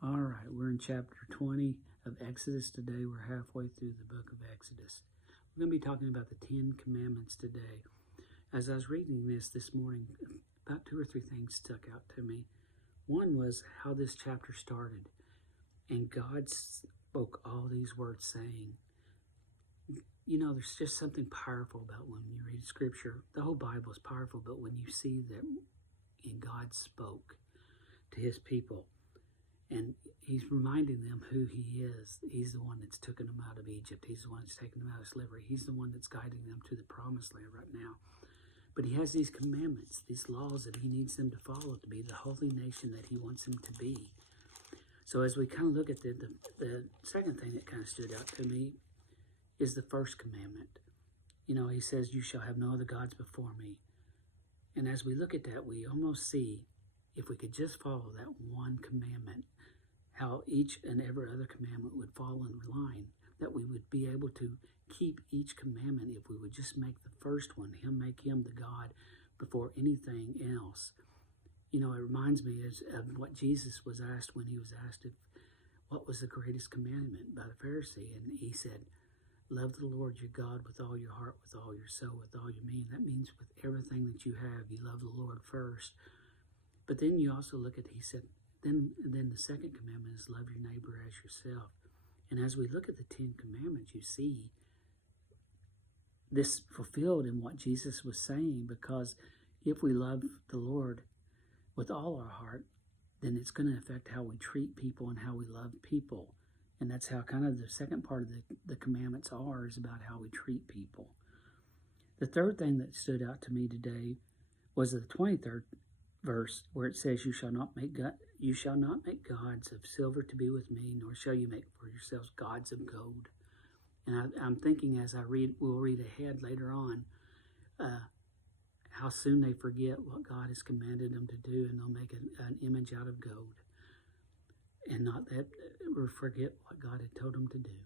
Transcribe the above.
All right, we're in chapter 20 of Exodus today. We're halfway through the book of Exodus. We're going to be talking about the 10 Commandments today. As I was reading this morning, about 2 or 3 things stuck out to me. One was how this chapter started. And God spoke all these words saying, you know, there's just something powerful about when you read Scripture. The whole Bible is powerful, but when you see that and God spoke to his people, and he's reminding them who he is. He's the one that's taken them out of Egypt. He's the one that's taken them out of slavery. He's the one that's guiding them to the promised land right now. But he has these commandments, these laws that he needs them to follow to be the holy nation that he wants them to be. So as we kind of look at the second thing that kind of stood out to me is the first commandment. You know, he says, you shall have no other gods before me. And as we look at that, we almost see, if we could just follow that one commandment, how each and every other commandment would fall in line, that we would be able to keep each commandment if we would just make the first one, make him the God before anything else. You know, it reminds me of what Jesus was asked when he was asked what was the greatest commandment by the Pharisee. And he said, love the Lord your God with all your heart, with all your soul, with all your being. That means with everything that you have, you love the Lord first. But then you also look at, he said, then the second commandment is love your neighbor as yourself. And as we look at the 10 commandments, you see this fulfilled in what Jesus was saying, because if we love the Lord with all our heart, then it's going to affect how we treat people and how we love people. And that's how kind of the second part of the commandments is about how we treat people. The third thing that stood out to me today was the 23rd verse, where it says, you shall not make gods of silver to be with me, nor shall you make for yourselves gods of gold. And I'm thinking, as we'll read ahead later on, how soon they forget what God has commanded them to do, and they'll make an image out of gold, and not that or forget what God had told them to do.